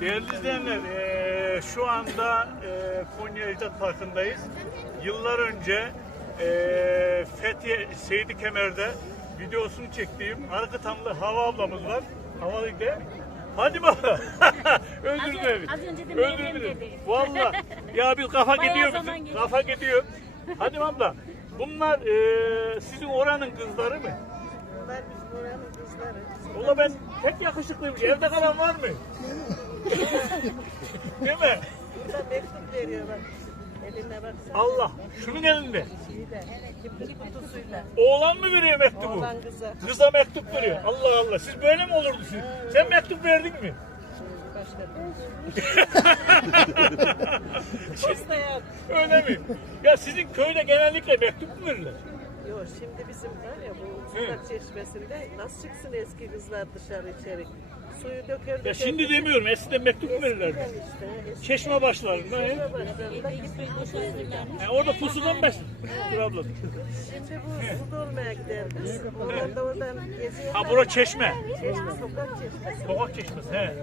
Değerli izleyenler, şu anda Konya Ecdat Parkı'ndayız. Yıllar önce Fethiye Seydi Kemer'de videosunu çektiğim Arkatanlı Hava ablamız var. Hava değil mi? Hadi bakalım. Özür dilerim. Az önce de Özür Meryem dilerim. dedi. Valla ya biz kafa Bayağı gidiyor zaman bizim. geçti. Kafa gidiyor. Hadi abla. Bunlar sizin oranın kızları mı? Bunlar bizim oranın kızları. Ula ben pek yakışıklıymış. Evde kalan var mı? Değil mi? Burada mektup veriyor bak. Eline baksana. Allah. Şunun elinde. Şeyde, kibrit kutusuyla. Oğlan mı veriyor mektubu? Oğlan kıza. Kıza mektup veriyor. Allah Allah. Siz böyle mi olurdu siz? Sen mektup verdin mi? Başka Posta yap. Öyle mi? Ya sizin köyde genellikle mektup mu verirler? Yok şimdi bizim var ya bu sokak çeşmesinde nasıl çıksın eski kızlar dışarı içeri. Suyu döker döker. Ya şimdi demiyorum. Eskiden mektup mu verirlerdi? Işte, Çeşme başlarında. he? eskiden başlarında Yani orada pusudan başlar. Dur abla. şimdi bu su dolmaya giderdik. Onlar da oradan geziyorlar. Ha bura çeşme. Çeşme, sokak çeşmesi. Sokak çeşmesi. He.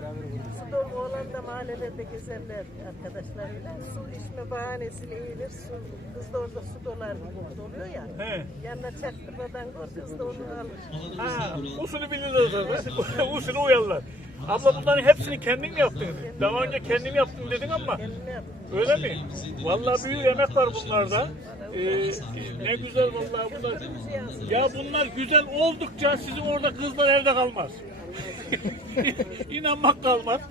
Su dolma olan da mahallelerde gezerler arkadaşlarıyla. Su içme bahanesiyle eğilir. Kız da orada su dolar gibi doluyor ya. He. Yanına çaktırmadan koy, kız da onu alır. Ha, usulü bilirler zaten. Usulü uyarlar. Abla bunların hepsini kendin mi yaptın? Daha önce kendim yaptım dedin ama Kendine yap. öyle mi? Vallahi büyük emek var bunlarda. Ne güzel vallahi bunlar. Ya bunlar güzel oldukça sizin orada kızlar evde kalmaz. İnanmak kalmaz.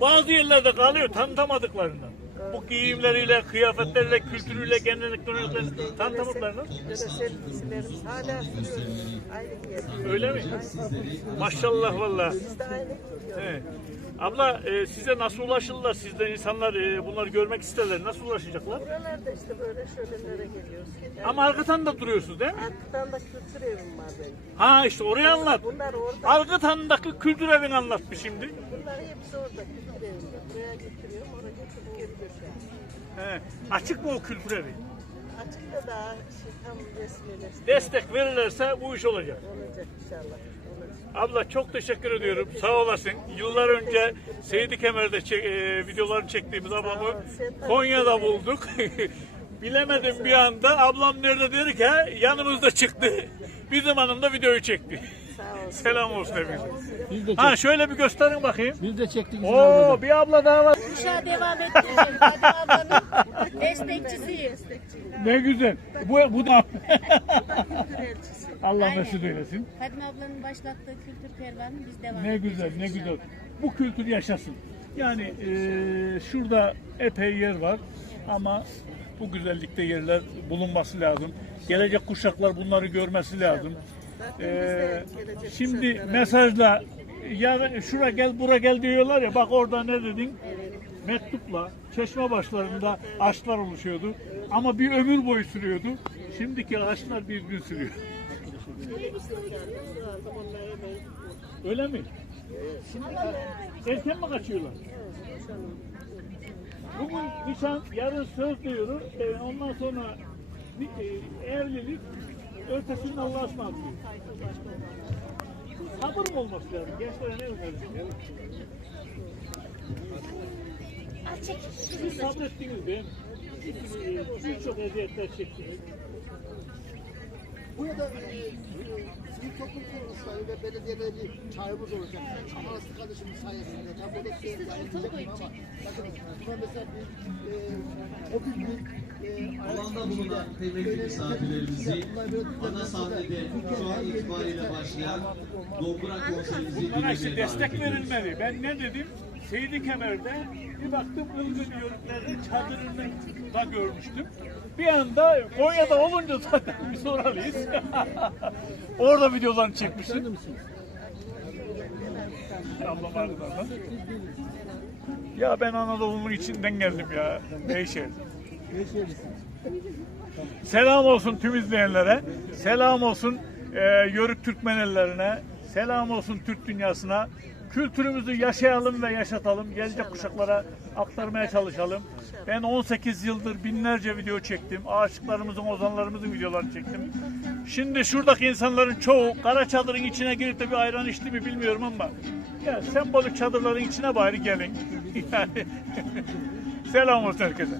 Bazı yerlerde kalıyor tanıtamadıklarından. Bu giyimleriyle, kıyafetleriyle, kültürüyle, genelliklerini tanıtamadıklarından. Böyle sevgisilerimiz hala sürüyoruz. Aynı giyiyoruz. Öyle mi? Maşallah vallahi. Biz de aynı giyiyoruz. Evet. Abla size nasıl ulaşırlar? Sizden insanlar bunları görmek isterler. Nasıl ulaşacaklar? Buralarda işte böyle şölenlere geliyoruz. Ama Arkatan'da duruyorsunuz değil mi? Arkadan da kültür evim var benim. Ha işte orayı anlat. Bunlar orada. Arkatan'daki kültür evini anlatmış şimdi. Bunlar hepsi orada kültür evinde. Buraya getiriyorum, oraya götürüp geri götürüyorum. He. Açık mı o kültür evi? Açıkta da tam resmileşti. Destek verirlerse bu iş olacak. Olacak inşallah. Olacak. Abla çok teşekkür ediyorum. Sağ olasın. Yıllar önce Seydi Kemer'de videolarını çektiğimiz ablamı Konya'da bulduk. Bilemedim bir anda. Ablam nerede dedi ki yanımızda çıktı. Bizim hanım da videoyu çekti. Selam olsun hepinize. Ha şöyle bir gösterin bakayım. Biz de çektik. Oo bir abla daha var. Uşağı devam ettireceğim. Fadime ablanın destekçisiyim. Ne güzel. Bu da Kültür elçisi. Allah Aynen. mesut eylesin. Fadime ablanın başlattığı kültür kervanı biz devam Ne edeceğiz güzel, ne inşallah. güzel. Bu kültür yaşasın. Yani şurada epey yer var ama bu güzellikte yerler bulunması lazım. Gelecek kuşaklar bunları görmesi lazım. Şimdi mesajla ya şura gel, bura gel diyorlar ya. Bak orada ne dedin? Mektupla çeşme başlarında aşklar oluşuyordu. Ama bir ömür boyu sürüyordu. Şimdiki aşklar bir gün sürüyor. Öyle mi? Şimdi erken mi kaçıyorlar? Bugün nişan, yarın söz diyoruz. Ondan sonra evlilik, ötesinin Allah'a ısmarlıyor. Sabır mı olması lazım? Gençlere ne önerirsin? Siz sabrettiniz değil mi? Birçok eziyetler çektiniz. Burada sivil toplum kuruluşları ve belediyede bir çağrımız olacak. Amanası kardeşimiz sayesinde. Tabii burada size yayınlayacağım ama bakın buna mesela bir o bir Alanda bulunan kıymetli misafirlerimizi ana sahnede şu an itibariyle başlayan Dombra konserimizi Bunlara işte dinlemeye destek davet ediyoruz. verilmeli. Ben ne dedim? Seydi Kemer'de bir baktım Ilgın Yörükler'de çadırını da görmüştüm. Bir anda Konya'da olunca zaten bir soralıyız. Orada videolarını çekmiştim. Ablam arkadan. Ya ben Anadolu'nun içinden geldim ya. Beyşehir. Selam olsun tüm izleyenlere. Selam olsun Yörük Türkmenellerine. Selam olsun Türk dünyasına. Kültürümüzü yaşayalım ve yaşatalım. Gelecek kuşaklara aktarmaya çalışalım. Ben 18 yıldır binlerce video çektim. Aşıklarımızın, ozanlarımızın videolarını çektim. Şimdi şuradaki insanların çoğu kara çadırın içine girip de bir ayran içti mi bilmiyorum ama Ya sembolik çadırların içine bari gelin. Yani selam olsun herkese.